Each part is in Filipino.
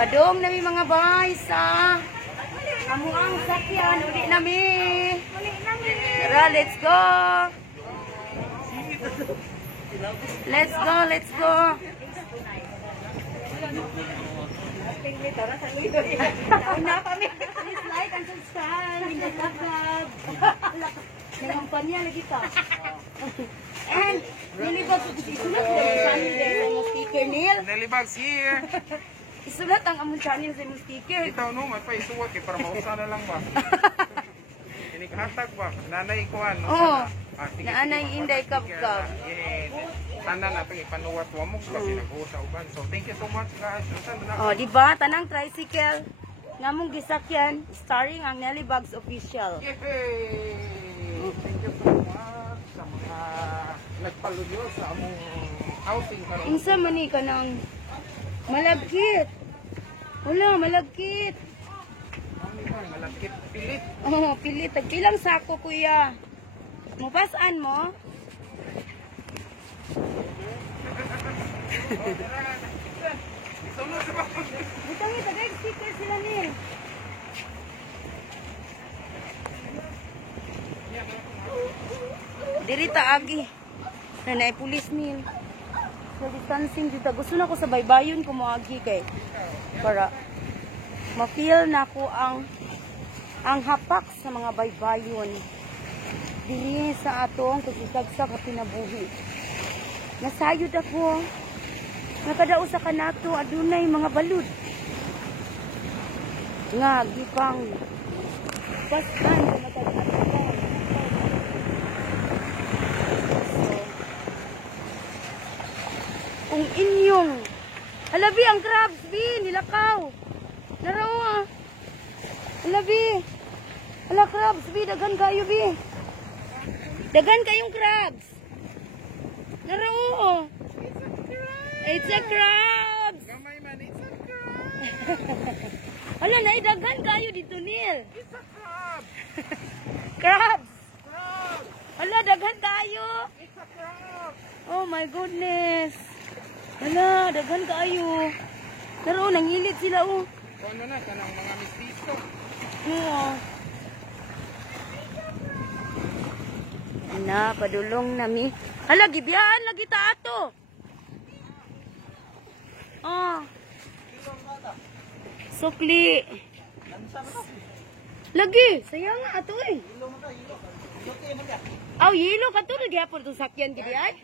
Padong nami mga boys, Amo ang sakyan, uli nami. Tara, let's go. Let's go, let's go. Una kami. Please like and subscribe. Nangampanya lagi ta. And Nilibags isulat ang channel sa mo sticker Neil. Nilibags here. Isulat ang among channel sa mo sticker. Ito no, may pa isuwat kay para mausa na lang ba. Inikhatag ba nanay ko ano. Oh. Naanay inday kabkab. Tanan nato ipanuwat wa mo kasi nag-usa uban. So thank you so much guys. Oh, di ba tanang tricycle ngamong gisakyan starring ang Nilibags official. Yay! Thank you so much sa mga nagpaludyo sa among outing karon. Unsa man ni kanang malagkit? Wala, malagkit. Malagkit pilit. Oh, pilit. Tagpilang sako, kuya. Mupasaan mo? Butang ito, guys. Sticker sila ni. Dirita agi. Nanay pulis ni. Sa distancing dito. Gusto na ko sa baybayon kumuagi kay para ma-feel na ko ang hapak sa mga baybayon. Dili sa atong kasisagsa ka pinabuhi. Nasayod ako. Nakadao sa kanato adunay mga balud. Nga gipang pastan sa matag-atag. Kung inyong halabi ang crabs, bi, nilakaw. Narawa. Halabi. Hala crabs, bi, dagan kayo, bi. Dagan kayong crabs. Narawa. It's a crabs. Gamay man, it's a crab. Hala, naidagan kayo dito, Neil. It's a crab. Crabs. Crab. Hala, daghan kayo. It's a crab. Oh my goodness. Hala, daghan kayo. Pero nangilit sila, oh. Ano na, kanang mga mistiso. Oo. Na, padulong nami. Hala, gibiyaan lagi ta ato. Oh. Sukli. Lagi, sayang nga ato eh. Aw, yelo ka to, nagyapon itong sakyan gidi ay.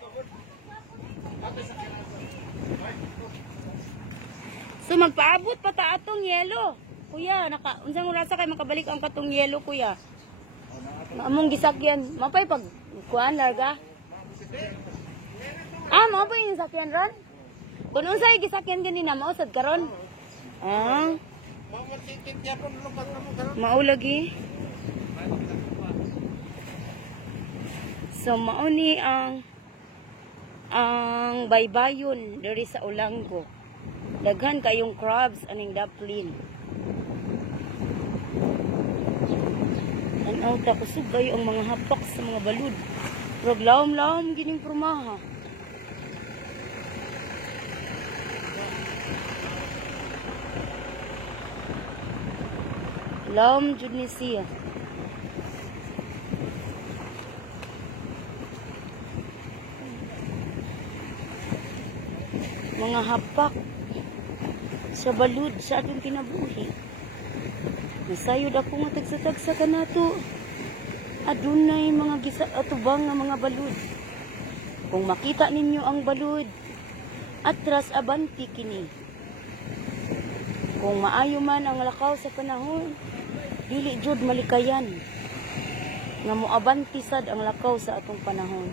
So magpaabot pa ta atong yelo. Kuya, unsang orasa kay makabalik ang katong yelo, kuya? Among gisakyan, mapay pag kuan larga. Mao ba yung sakyan ron? Kung unsay gisakyan ganina mao sad karon? Mao lagi. So mao ni ang baybayon diri sa Olanggo. Daghan kayong crabs aning daplin. Tanaw ta kusugay ang mga hapak sa mga balud. Pero lawom-lawom gining prumaha. Lawom jud ni siya. Mga hapak sa balud sa atong kinabuhi. Nasayod ako nga tagsa-tagsa ka na to. Adunay mga atubang nga mga balud. Kung makita ninyo ang balud, atras abanti kini. Kung maayo man ang lakaw sa panahon, dili jud malikayan. Nga moabanti sad ang lakaw sa atong panahon.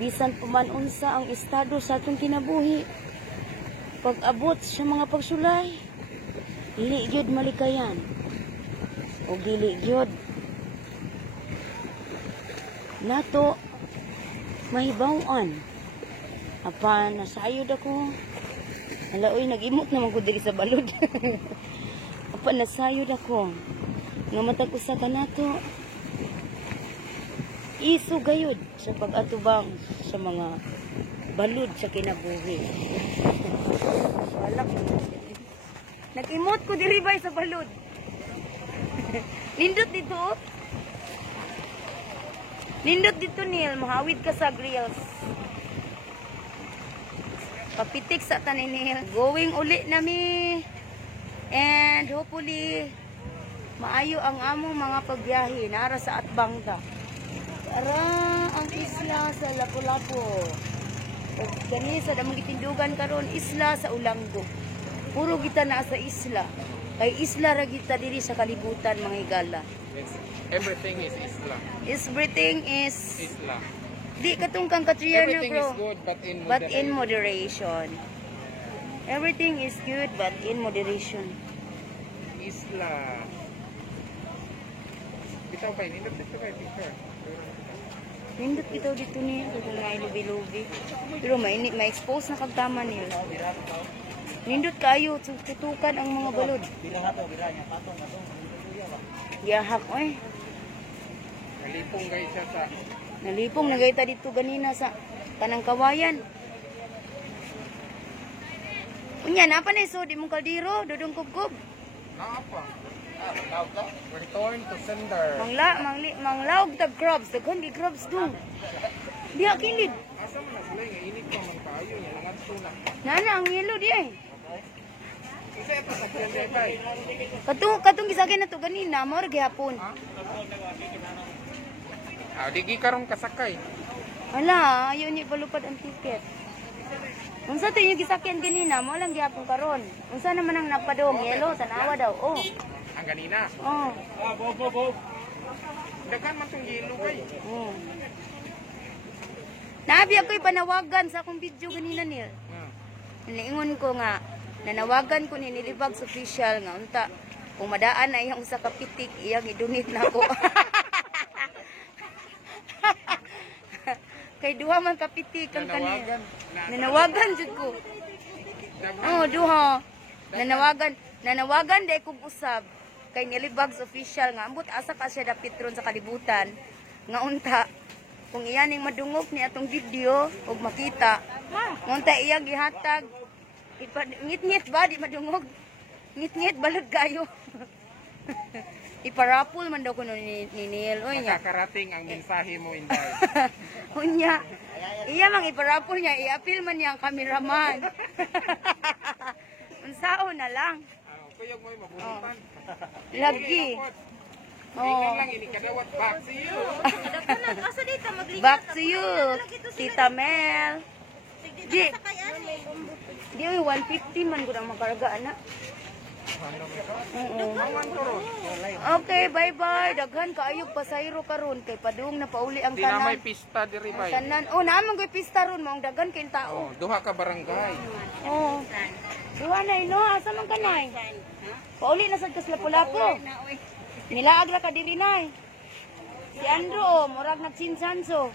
Bisan puman unsa ang estado sa atong kinabuhi, pag-abot sa mga pagsulay, dili gyud malikayan. O dili gyud nato mahibaw-an. Apan nasayod ako. Hala, oy, nag-imot naman ko diri sa balod. Apan nasayod ako. Nga matag usa ka nato. Isu gayud sa pag-atubang sa mga balod sa kinabuhi. Walak. Nag-emote ko diri bay sa balod. Nindot dito. Oh. Nindot dito Neil, mahawid ka sa grills. Papitik sa tanin Neil. Going uli nami. And hopefully maayo ang among mga pagbiyahe nara sa Atbanga. Para ang isla sa Lapu-Lapu. O kani sa damang gitindugan karon isla sa Ulanggo. Puro kita na sa isla. Kay isla ra kita diri sa kalibutan mga higala. Everything is Islam. Everything is Islam. di katong kang Katrina Everything bro. is good But in moderation. Everything is good but in moderation. Islam. Bitaw pa nindot dito kay picture. Nindot ito dito niya. Kung may lubi-lubi. Pero ma-expose na kagtama nila. Nindot kayo. Tutukan ang mga balod. Giyahak. Oy. Nalipong guys siya sa Nalipong na gayta dito ganina sa kanang kawayan. Unya, napa na iso? Di mong kaldiro. Dudong kubkub. Naapa. Return to sender. Manglaog tag crabs. Daghan di crabs do. Diha kilid. Asa man na sila nga init pa man tayo niya langat tuna. Nana ang yelo di ay. Isa ito sa ganda kay. Katong gisagay na to ganina, mao ra gihapon. Digi karong kasakay. Ala, ayaw ni palupad ang ticket. Unsa to yung gisakyan ganina, mo lang gihapon karon. Unsa naman ang napadong yelo tanawa daw. Oh. Ang ganina. Oh. Daghan man tong yelo kay. Oh. Nabi ako'y panawagan sa akong video ganina nil. Naingon ko nga, nanawagan ko ni Nilibag official nga unta. Kung madaan na iyang usa ka pitik, iyang idunit na ako. Kay duha man ka pitik ang kanina. Nanawagan jud ko. Oh, duha. Nanawagan day kog usab kay Nilibag official nga ambot asa ka siya dapitron sa kalibutan nga unta. Kung iyan yung madungog ni atong video ug makita, ngunta iyang gihatag ngit-ngit ba di madungog? Ngit-ngit balod kayo. Iparapol man daw ko ni Neil. Uy nya. Nakakarating ang mensahe mo Inday. Unya. Iya mang iparapol niya, i-appeal man niya ang cameraman. Unsao na lang. Kuyog mo mabunutan. Lagi. Ingan lang ini kadawat back to you. Back to you, Tita Mel. Di 150 man gud ang makarga ana. Okay, bye-bye. Daghan kaayog pasayro karon kay padung na pauli ang Di na may tanan. pista diri bay. Tanan. Oh, naamong koy pista ron maong daghan kay tao. Duha ka barangay. Oh. Duha na ino, asa man kanay? Pauli na sad kas Lapu-Lapu. Nilaag ra ka diri nay. Si Andrew, murag nagsinsanso.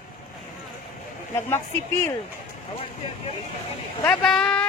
Nagmaksipil. Bye-bye.